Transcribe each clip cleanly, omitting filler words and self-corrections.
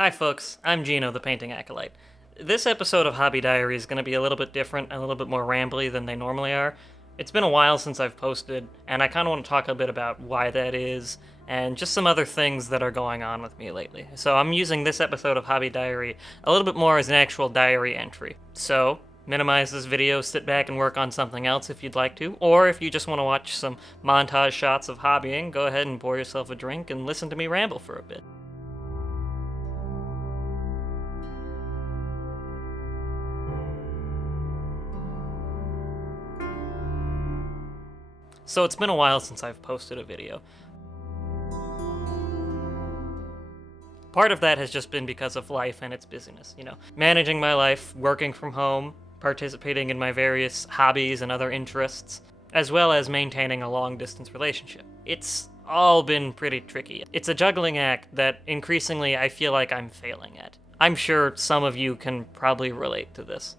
Hi folks, I'm Gino, the Painting Acolyte. This episode of Hobby Diary is going to be a little bit different and a little bit more rambly than they normally are. It's been a while since I've posted, and I kind of want to talk a bit about why that is, and just some other things that are going on with me lately. So I'm using this episode of Hobby Diary a little bit more as an actual diary entry. So, minimize this video, sit back and work on something else if you'd like to, or if you just want to watch some montage shots of hobbying, go ahead and pour yourself a drink and listen to me ramble for a bit. So it's been a while since I've posted a video. Part of that has just been because of life and its busyness, managing my life, working from home, participating in my various hobbies and other interests, as well as maintaining a long-distance relationship. It's all been pretty tricky. It's a juggling act that increasingly I feel like I'm failing at. I'm sure some of you can probably relate to this.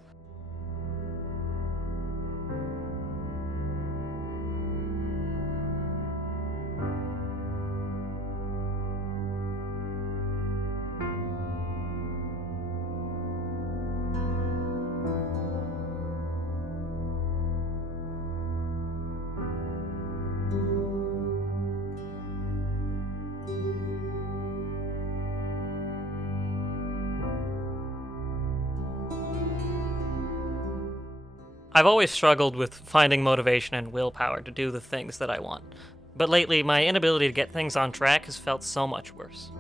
I've always struggled with finding motivation and willpower to do the things that I want, but lately my inability to get things on track has felt so much worse.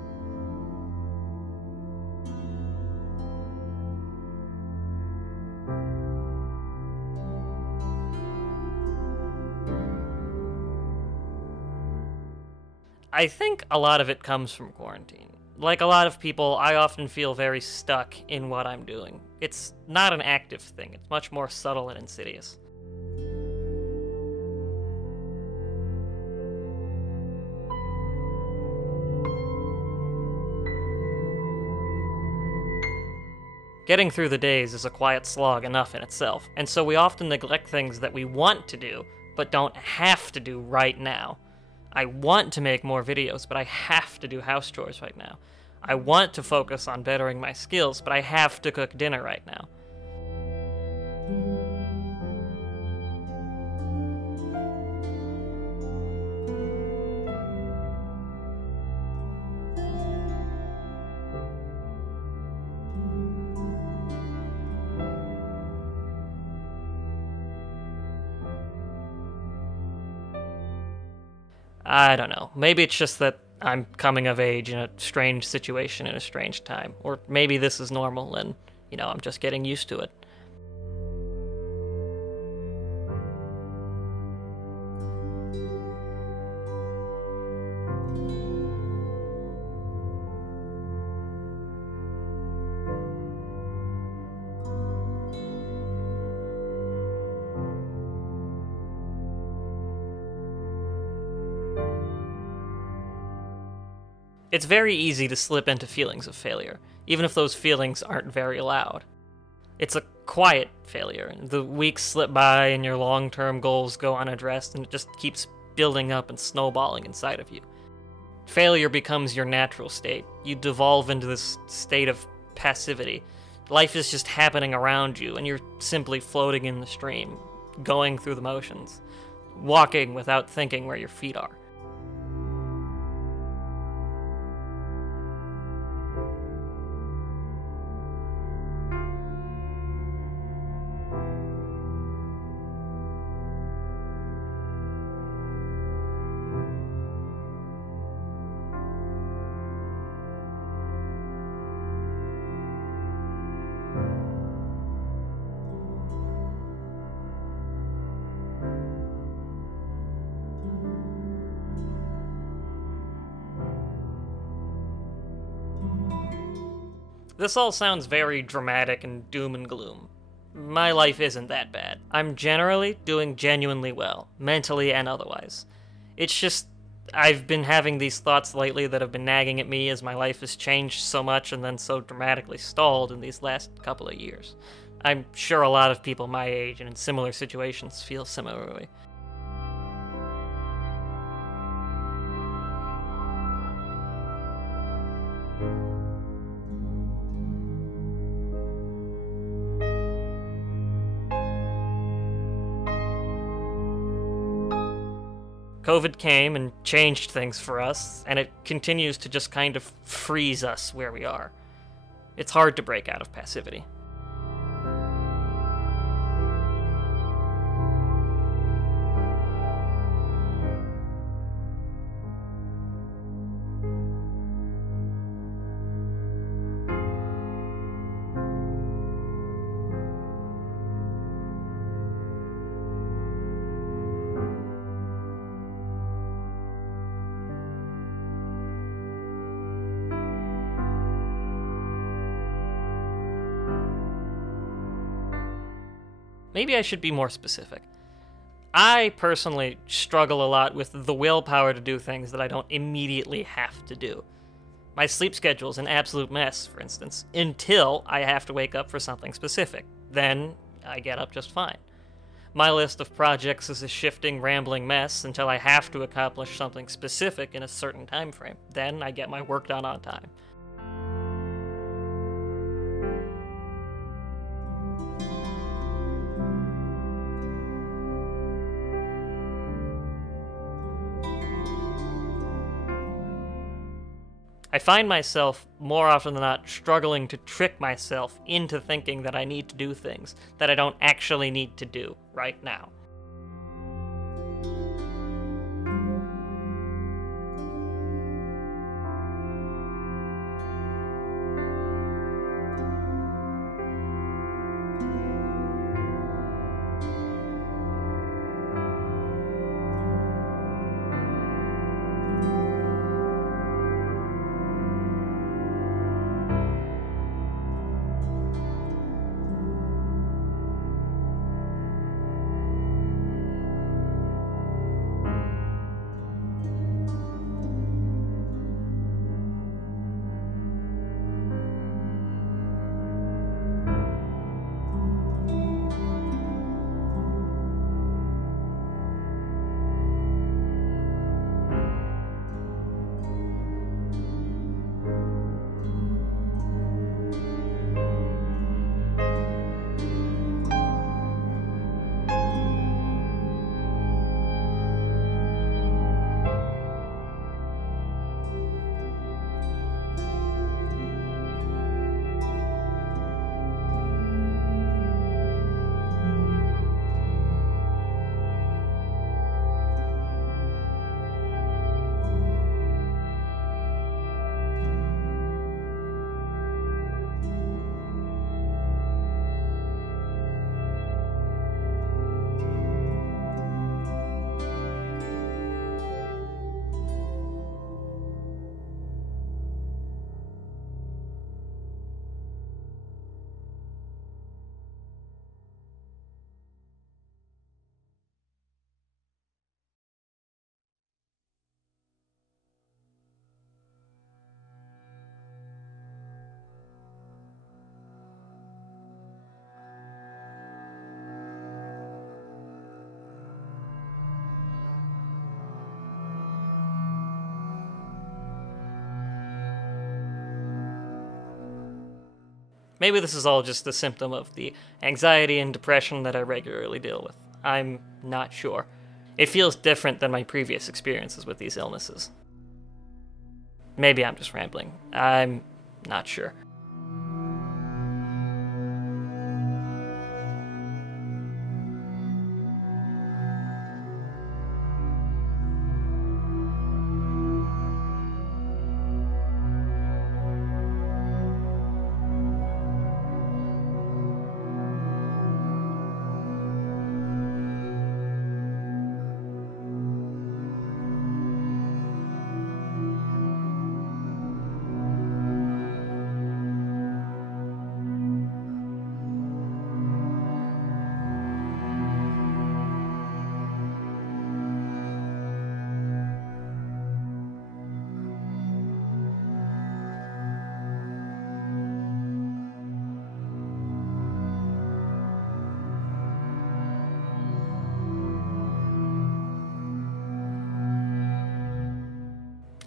I think a lot of it comes from quarantine. Like a lot of people, I often feel very stuck in what I'm doing. It's not an active thing, it's much more subtle and insidious. Getting through the days is a quiet slog enough in itself, and so we often neglect things that we want to do, but don't have to do right now. I want to make more videos, but I have to do house chores right now. I want to focus on bettering my skills, but I have to cook dinner right now. I don't know. Maybe it's just that I'm coming of age in a strange situation in a strange time. Or maybe this is normal and, I'm just getting used to it. It's very easy to slip into feelings of failure, even if those feelings aren't very loud. It's a quiet failure. The weeks slip by and your long-term goals go unaddressed, and it just keeps building up and snowballing inside of you. Failure becomes your natural state. You devolve into this state of passivity. Life is just happening around you, and you're simply floating in the stream, going through the motions, walking without thinking where your feet are. This all sounds very dramatic and doom and gloom. My life isn't that bad. I'm generally doing genuinely well, mentally and otherwise. It's just, I've been having these thoughts lately that have been nagging at me as my life has changed so much and then so dramatically stalled in these last couple of years. I'm sure a lot of people my age and in similar situations feel similarly. COVID came and changed things for us, and it continues to just kind of freeze us where we are. It's hard to break out of passivity. Maybe I should be more specific. I personally struggle a lot with the willpower to do things that I don't immediately have to do. My sleep schedule's an absolute mess, for instance, until I have to wake up for something specific. Then I get up just fine. My list of projects is a shifting, rambling mess until I have to accomplish something specific in a certain time frame. Then I get my work done on time. I find myself, more often than not, struggling to trick myself into thinking that I need to do things that I don't actually need to do right now. Maybe this is all just a symptom of the anxiety and depression that I regularly deal with. I'm not sure. It feels different than my previous experiences with these illnesses. Maybe I'm just rambling. I'm not sure.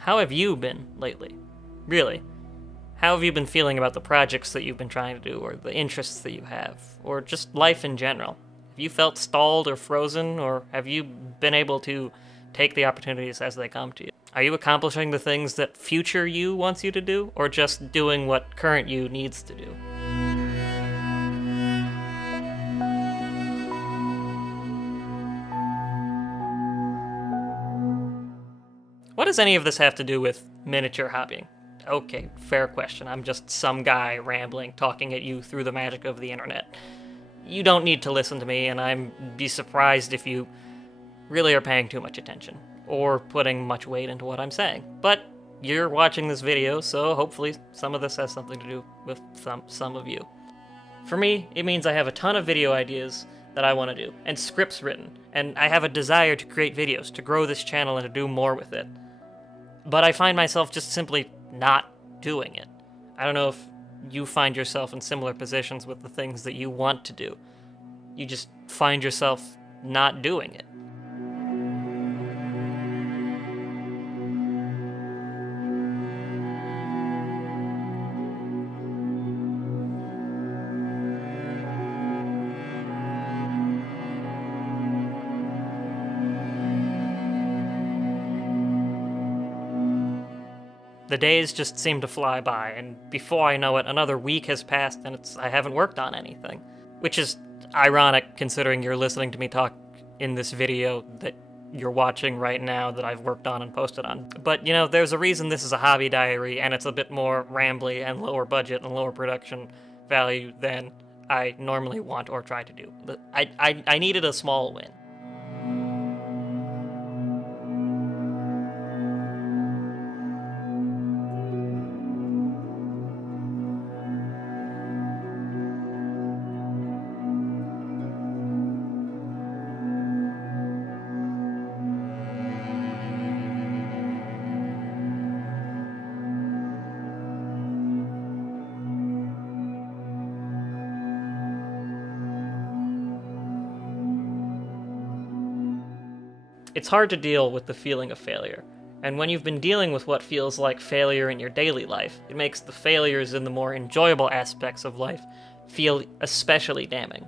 How have you been lately? Really? How have you been feeling about the projects that you've been trying to do, or the interests that you have, or just life in general? Have you felt stalled or frozen, or have you been able to take the opportunities as they come to you. Are you accomplishing the things that future you wants you to do, or just doing what current you needs to do? What does any of this have to do with miniature hobbying? Okay, fair question. I'm just some guy rambling, talking at you through the magic of the internet. You don't need to listen to me, and I'd be surprised if you really are paying too much attention, or putting much weight into what I'm saying. But you're watching this video, so hopefully some of this has something to do with some of you. For me, it means I have a ton of video ideas that I want to do, and scripts written, and I have a desire to create videos, to grow this channel and to do more with it. But I find myself just simply not doing it. I don't know if you find yourself in similar positions with the things that you want to do. You just find yourself not doing it. The days just seem to fly by, and before I know it, another week has passed and I haven't worked on anything. Which is ironic, considering you're listening to me talk in this video that you're watching right now that I've worked on and posted on. But, you know, there's a reason this is a hobby diary, and it's a bit more rambly and lower budget and lower production value than I normally want or try to do. I needed a small win. It's hard to deal with the feeling of failure, and when you've been dealing with what feels like failure in your daily life, it makes the failures in the more enjoyable aspects of life feel especially damning.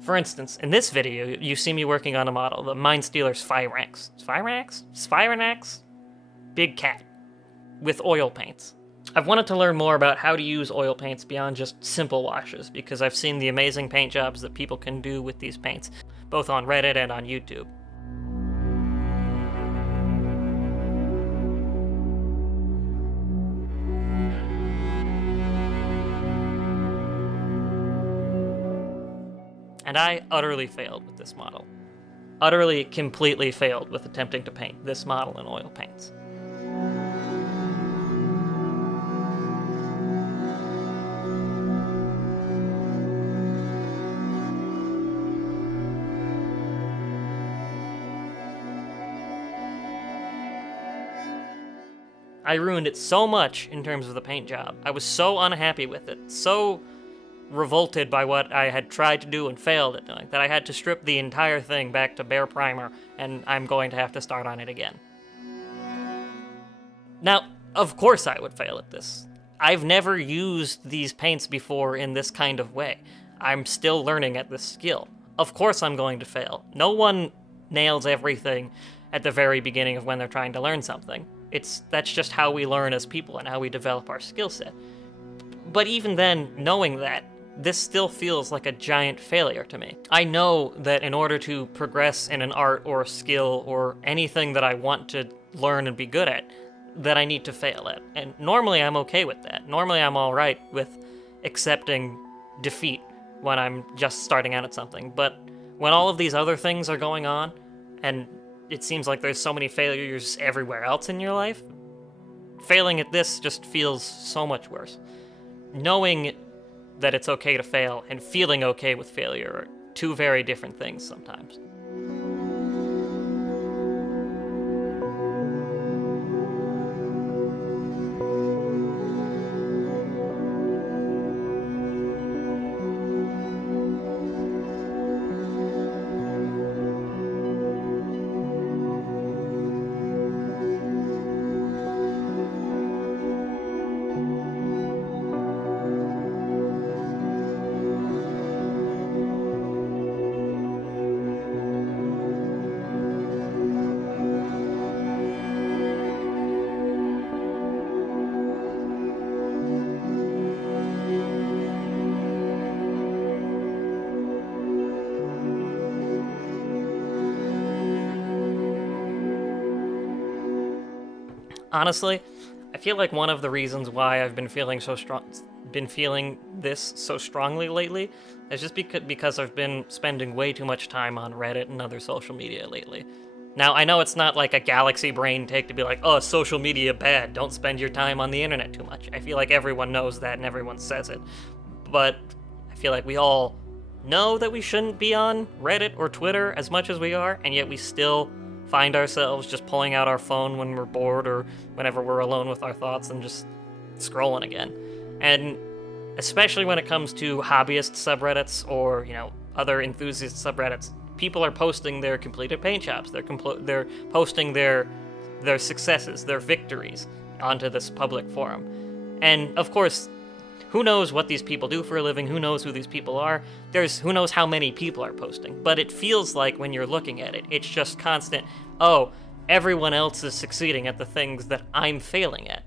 For instance, in this video, you see me working on a model, the Mindstealer Sphyrax? Big cat, with oil paints. I've wanted to learn more about how to use oil paints beyond just simple washes, because I've seen the amazing paint jobs that people can do with these paints, both on Reddit and on YouTube. And I utterly failed with this model. Utterly, completely failed with attempting to paint this model in oil paints. I ruined it so much in terms of the paint job. I was so unhappy with it, so revolted by what I had tried to do and failed at doing, that I had to strip the entire thing back to bare primer, and I'm going to have to start on it again. Now, of course I would fail at this. I've never used these paints before in this kind of way. I'm still learning at this skill. Of course I'm going to fail. No one nails everything at the very beginning of when they're trying to learn something. That's just how we learn as people and how we develop our skill set. But even then, knowing that, this still feels like a giant failure to me. I know that in order to progress in an art or a skill or anything that I want to learn and be good at, that I need to fail at. And normally I'm okay with that. Normally I'm alright with accepting defeat when I'm just starting out at something. But when all of these other things are going on, and it seems like there's so many failures everywhere else in your life, failing at this just feels so much worse. Knowing that it's okay to fail and feeling okay with failure are two very different things sometimes. Honestly, I feel like one of the reasons why I've been feeling this so strongly lately is just because I've been spending way too much time on Reddit and other social media lately. Now, I know it's not like a galaxy brain take to be like, oh, social media bad, don't spend your time on the internet too much. I feel like everyone knows that and everyone says it. But I feel like we all know that we shouldn't be on Reddit or Twitter as much as we are, and yet we still find ourselves just pulling out our phone when we're bored or whenever we're alone with our thoughts and just scrolling again. And especially when it comes to hobbyist subreddits or, other enthusiast subreddits, people are posting their completed paint jobs. They're posting their successes, their victories onto this public forum. And of course, who knows what these people do for a living? Who knows who these people are? Who knows how many people are posting? But it feels like when you're looking at it, it's just constant, oh, everyone else is succeeding at the things that I'm failing at.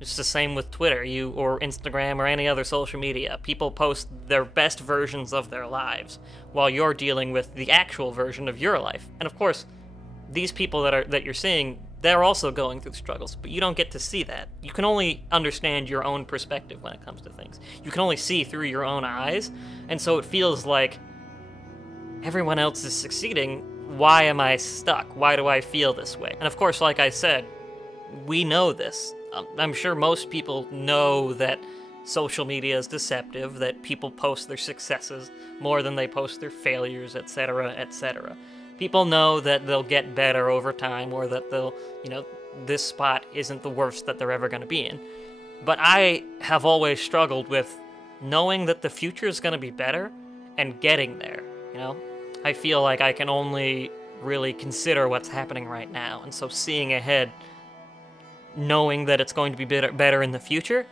It's the same with Twitter, or Instagram, or any other social media. People post their best versions of their lives, while you're dealing with the actual version of your life. And of course, these people that you're seeing, they're also going through struggles, but you don't get to see that. You can only understand your own perspective when it comes to things. You can only see through your own eyes, and so it feels like everyone else is succeeding. Why am I stuck? Why do I feel this way? And of course, like I said, we know this. I'm sure most people know that social media is deceptive, that people post their successes more than they post their failures, etc., etc. People know that they'll get better over time, or that this spot isn't the worst that they're ever going to be in. But I have always struggled with knowing that the future is going to be better and getting there, I feel like I can only really consider what's happening right now, and so seeing ahead, knowing that it's going to be better in the future,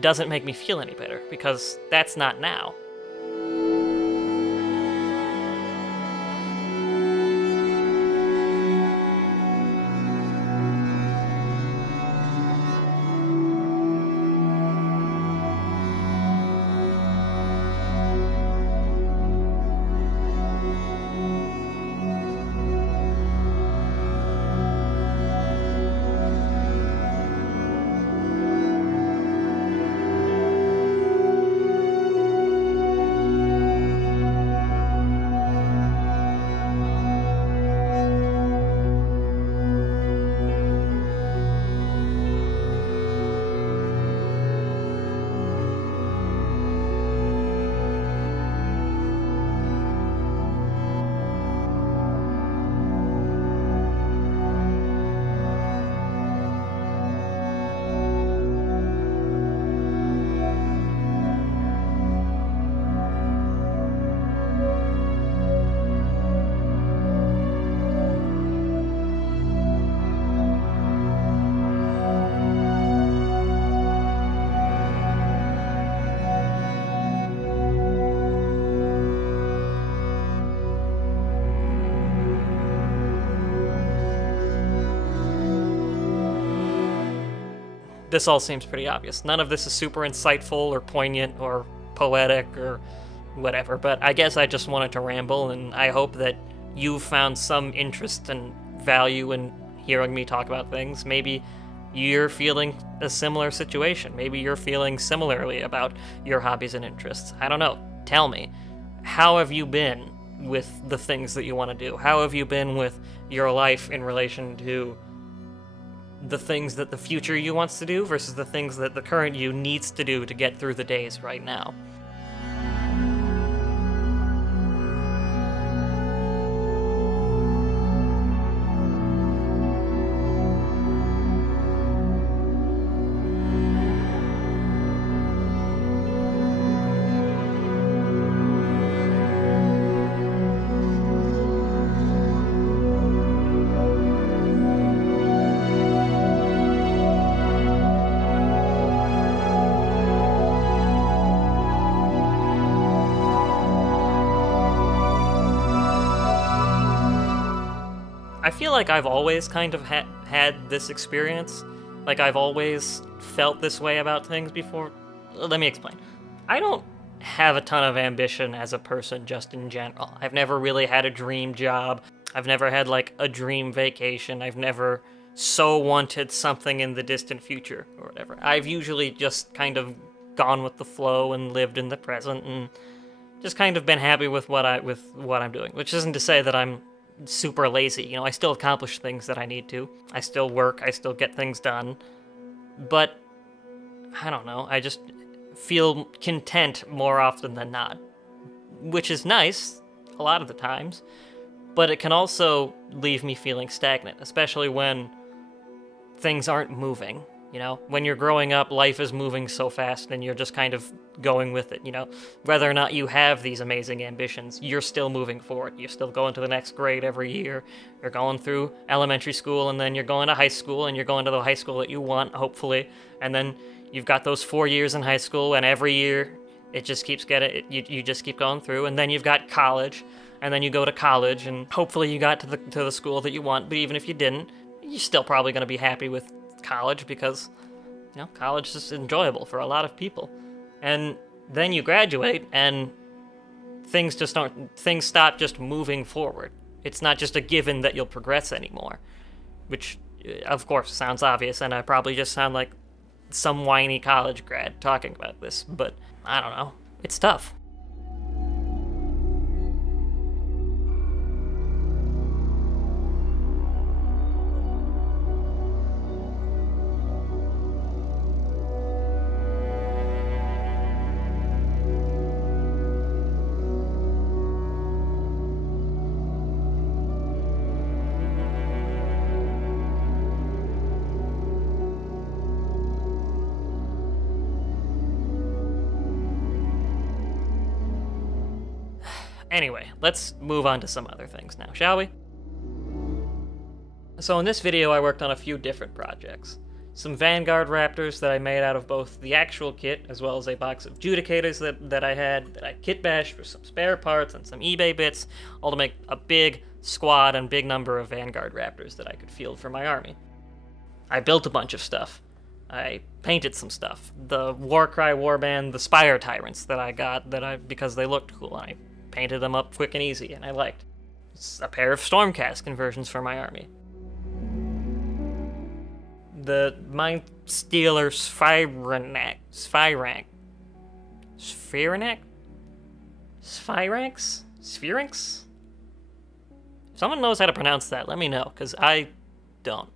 doesn't make me feel any better, because that's not now. This all seems pretty obvious. None of this is super insightful or poignant or poetic or whatever, but I guess I just wanted to ramble, and I hope that you've found some interest and value in hearing me talk about things. Maybe you're feeling a similar situation. Maybe you're feeling similarly about your hobbies and interests. I don't know. Tell me, how have you been with the things that you want to do? How have you been with your life in relation to the things that the future you wants to do versus the things that the current you needs to do to get through the days right now? I feel like I've always kind of had this experience. Like, I've always felt this way about things before. Let me explain. I don't have a ton of ambition as a person just in general. I've never really had a dream job. I've never had, like, a dream vacation. I've never so wanted something in the distant future or whatever. I've usually just kind of gone with the flow and lived in the present and just kind of been happy with what I'm doing, which isn't to say that I'm super lazy. You know, I still accomplish things that I need to. I still work, I still get things done. But I don't know, I just feel content more often than not, which is nice a lot of the times, but it can also leave me feeling stagnant, especially when things aren't moving. You know, when you're growing up, life is moving so fast and you're just kind of going with it, you know. Whether or not you have these amazing ambitions, you're still moving forward. You're still going to the next grade every year. You're going through elementary school and then you're going to high school and you're going to the high school that you want, hopefully. And then you've got those 4 years in high school and every year it just keeps you just keep going through. And then you've got college and then you go to college and hopefully you got to the school that you want. But even if you didn't, you're still probably going to be happy with college because, you know, college is enjoyable for a lot of people. And then you graduate and things stop just moving forward. It's not just a given that you'll progress anymore, which of course sounds obvious, and I probably just sound like some whiny college grad talking about this, but I don't know. It's tough. Anyway, let's move on to some other things now, shall we? So in this video, I worked on a few different projects. Some Vanguard Raptors that I made out of both the actual kit, as well as a box of Judicators that I kit bashed for some spare parts and some eBay bits, all to make a big squad and big number of Vanguard Raptors that I could field for my army. I built a bunch of stuff. I painted some stuff. The Warcry Warband, the Spire Tyrants that I got because they looked cool, and I painted them up quick and easy, and I liked. It's a pair of Stormcast conversions for my army. The Mind Stealer Sphyranx? Sphyranx? If someone knows how to pronounce that, let me know, because I don't.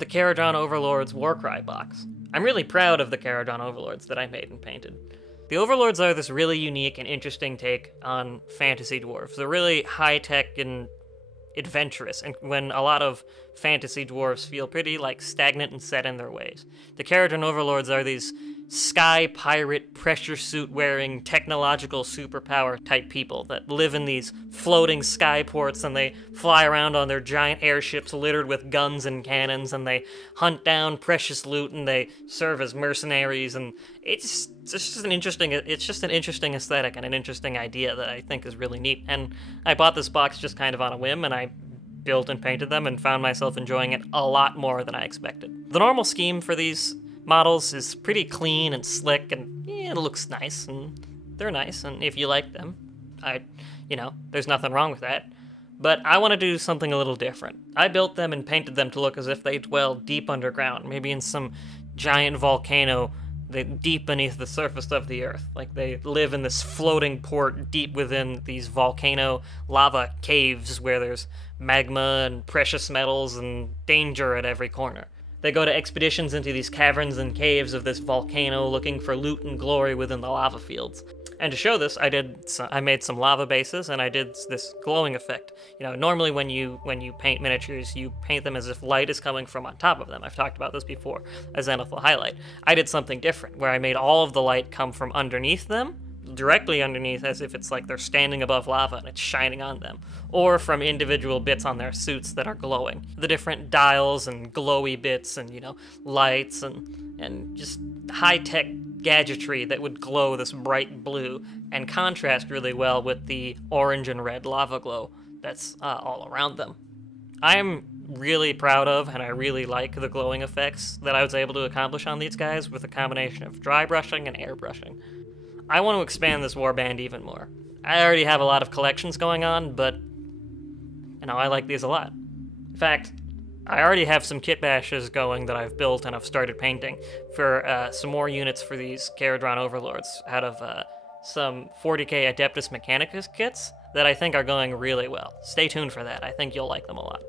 the Caradron Overlord's Warcry box. I'm really proud of the Caradron Overlords that I made and painted. The Overlords are this really unique and interesting take on fantasy dwarves. They're really high-tech and adventurous, and when a lot of fantasy dwarves feel pretty, like, stagnant and set in their ways. The Caradron Overlords are these sky pirate, pressure suit wearing, technological superpower type people that live in these floating skyports, and they fly around on their giant airships littered with guns and cannons, and they hunt down precious loot, and they serve as mercenaries, and it's just an interesting aesthetic and an interesting idea that I think is really neat. And I bought this box just kind of on a whim, and I built and painted them and found myself enjoying it a lot more than I expected. The normal scheme for these models is pretty clean and slick, and yeah, it looks nice, and they're nice, and if you like them, there's nothing wrong with that. But I want to do something a little different. I built them and painted them to look as if they dwell deep underground, maybe in some giant volcano deep beneath the surface of the earth. Like they live in this floating port deep within these volcano lava caves where there's magma and precious metals and danger at every corner. They go to expeditions into these caverns and caves of this volcano looking for loot and glory within the lava fields. And to show this, I made some lava bases, and I did this glowing effect. Normally when you paint miniatures, you paint them as if light is coming from on top of them. I've talked about this before, as zenithal highlight. I did something different, where I made all of the light come from underneath them, directly underneath, as if it's like they're standing above lava and it's shining on them, or from individual bits on their suits that are glowing. The different dials and glowy bits and, lights and just high-tech gadgetry that would glow this bright blue and contrast really well with the orange and red lava glow that's all around them. I'm really proud of, and I really like the glowing effects that I was able to accomplish on these guys with a combination of dry brushing and airbrushing. I want to expand this warband even more. I already have a lot of collections going on, but I like these a lot. In fact, I already have some kit bashes going that I've built and I've started painting for some more units for these Caradron Overlords out of some 40k Adeptus Mechanicus kits that I think are going really well. Stay tuned for that. I think you'll like them a lot.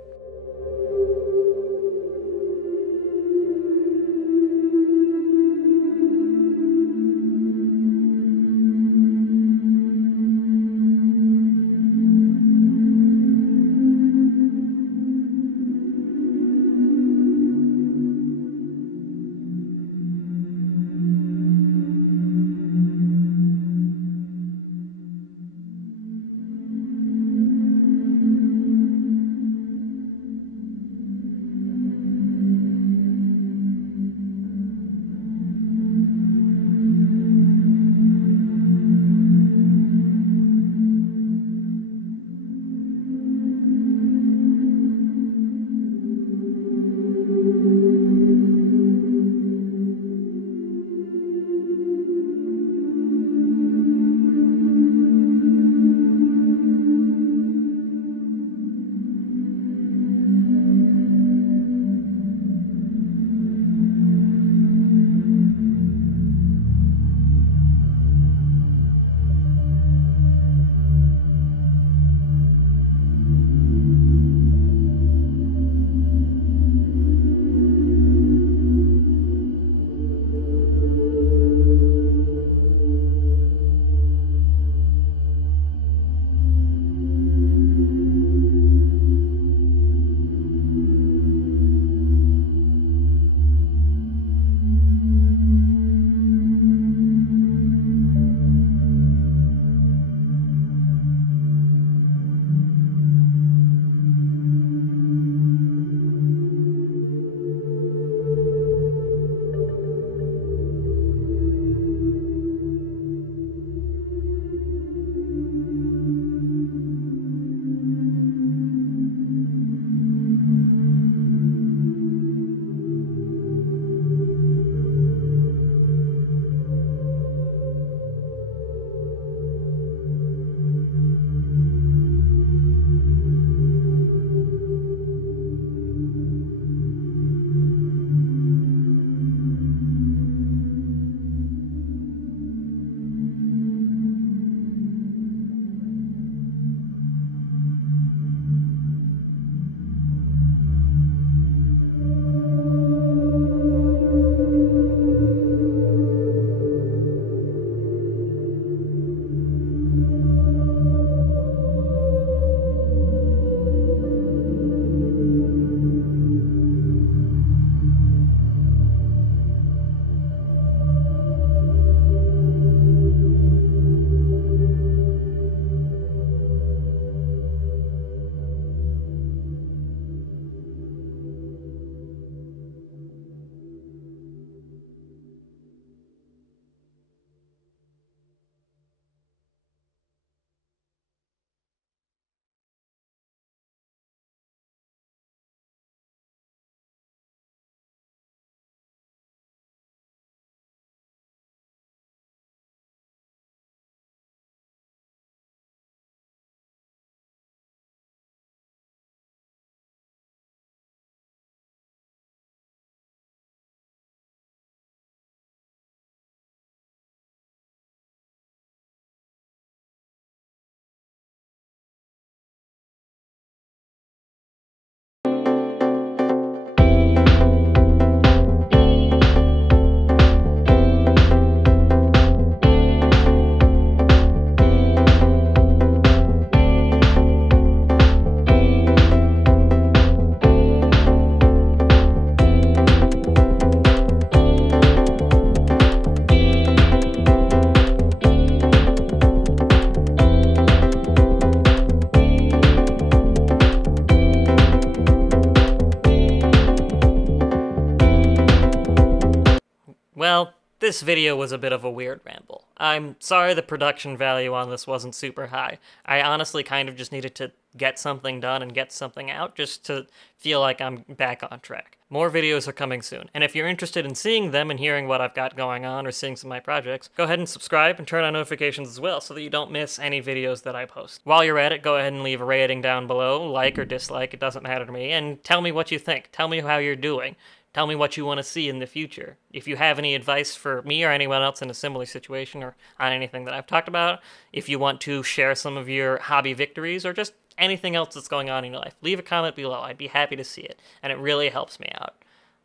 this video was a bit of a weird ramble. I'm sorry the production value on this wasn't super high. I honestly kind of just needed to get something done and get something out just to feel like I'm back on track. More videos are coming soon, and if you're interested in seeing them and hearing what I've got going on or seeing some of my projects, go ahead and subscribe and turn on notifications as well so that you don't miss any videos that I post. While you're at it, go ahead and leave a rating down below, like or dislike, it doesn't matter to me, and tell me what you think. Tell me how you're doing. Tell me what you want to see in the future. If you have any advice for me or anyone else in a similar situation or on anything that I've talked about, if you want to share some of your hobby victories or just anything else that's going on in your life, leave a comment below. I'd be happy to see it, and it really helps me out.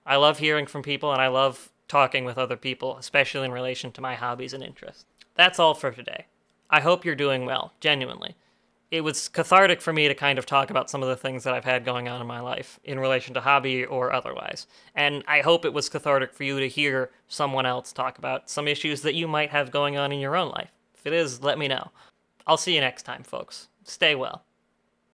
I love hearing from people, and I love talking with other people, especially in relation to my hobbies and interests. That's all for today. I hope you're doing well, genuinely. It was cathartic for me to kind of talk about some of the things that I've had going on in my life in relation to hobby or otherwise. And I hope it was cathartic for you to hear someone else talk about some issues that you might have going on in your own life. If it is, let me know. I'll see you next time, folks. Stay well.